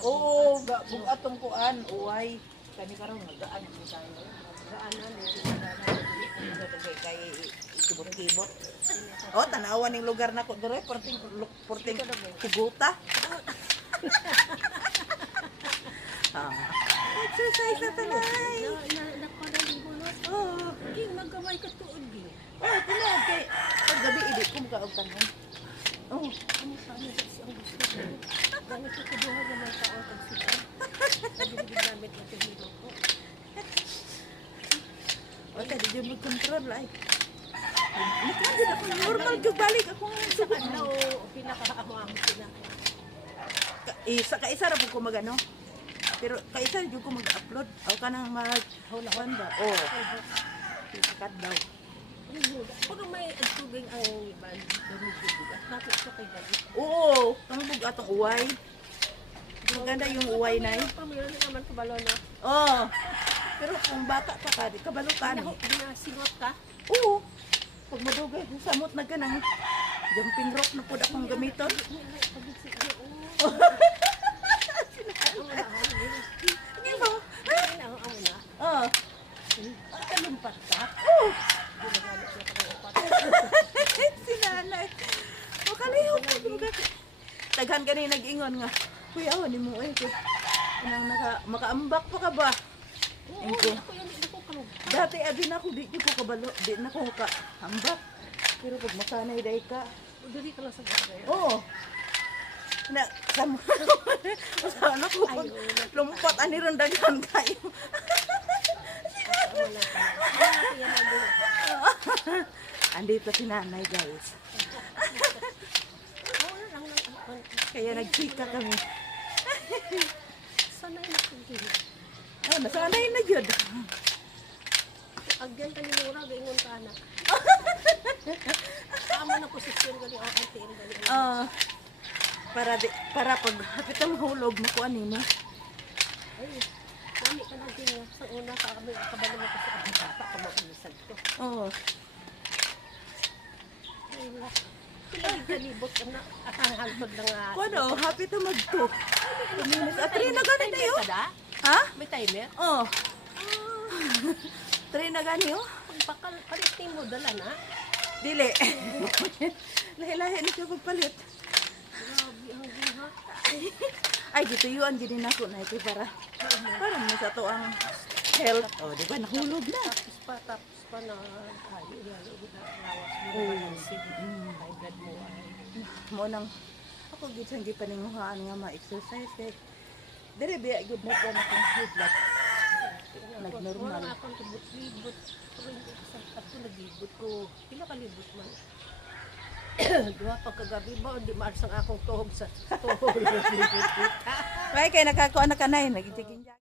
Oo, bugatong kuan, uway. Kani karon nagaan mo tayo. Nagaanan kay kibot-kibot. Oh, tanawan ning lugar nako dire, porting kuguta. Exercise na tanay. Oh, King magkamay ka tuod gyud. oh, tinawag kay paggabi idi ko mukaog tanon. Oh, Ano sa ano sa ang gusto ko. Ganit ko duha na may taon pag sita. Sabi ni gamit na tingin ko. o ta di mo control ay. Nakandi ako normal jud balik ako Sa ano pinakaamo ang sila. Isa ra po ko magano. Pero kaisa jud ko mag-upload. Aw kanang maghulawan ba? Oh. Sikat daw. Pag may agtubing ang iban, dumibugas. Napit ko kay Dali. Oo, kang bug atong uway. Maganda yung uway na yun. Pamilya naman kabalo na. Oh. Pero kung bata pa ka, di kabalo ka ni. Binasingot ka? Oo. Pag madugay, samot na ka ng jumping rope na po akong gamiton. Hindi mo? Oh. Kalumpat ka? Oo. Sinanay. O kalayo po. Taghan ka na nag-ingon nga. Kuya, ni mo eh. Anang makaambak pa ka ba? Oo, ako yan. Hindi ko kalumpat. Dati abi na ako, di ko kabalo. Di na ko kaambak. Pero pag masanay day ka. Dali ka lang sa gaya. Oo. Na, sana ko pag lumpat ani ron daghan kayo. Andito si nanay guys. Kaya nagchika kami. Sanay na kong Oh, nasanay na yun. agyan ka ni Nora, gaingon ka na. Tama na posisyon gali ang antiin gali. Para pag hapit ang hulog makuha nimo. Ay, nami ka lang din sa una ka kami kabalo mo kasi ang bata ko makulisag to. Oo. Ay, wala. Kailangan kalibot ka na at ang halpag na nga. Kuno, happy to mag-2 minutes. At rin na gani tayo. Ha? May timer? Oh. Try na gani oh. Pagpakal, palit mo dala na. Dili. Lahi-lahi na siya pagpalit. Grabe ang buha. Ay, dito yun. Gini na ko na ito para mo sa to ang health. Oh, di ba? Nahulog na. Tapos pa na ay ilalo na lawas mo na sige. High blood mo ay. Mo nang ako gid sang gipaninguhaan nga ma-exercise eh. Dire biya gud na ko na kong hudlat. Nagnormal. Wala akong libot. Pero hindi ko sa ako naglibot ko. Pila ka libot man. Duha pagkagabi ba hindi maarsang akong tuhog sa tuhog. May kay nakakuha na kanay nagiging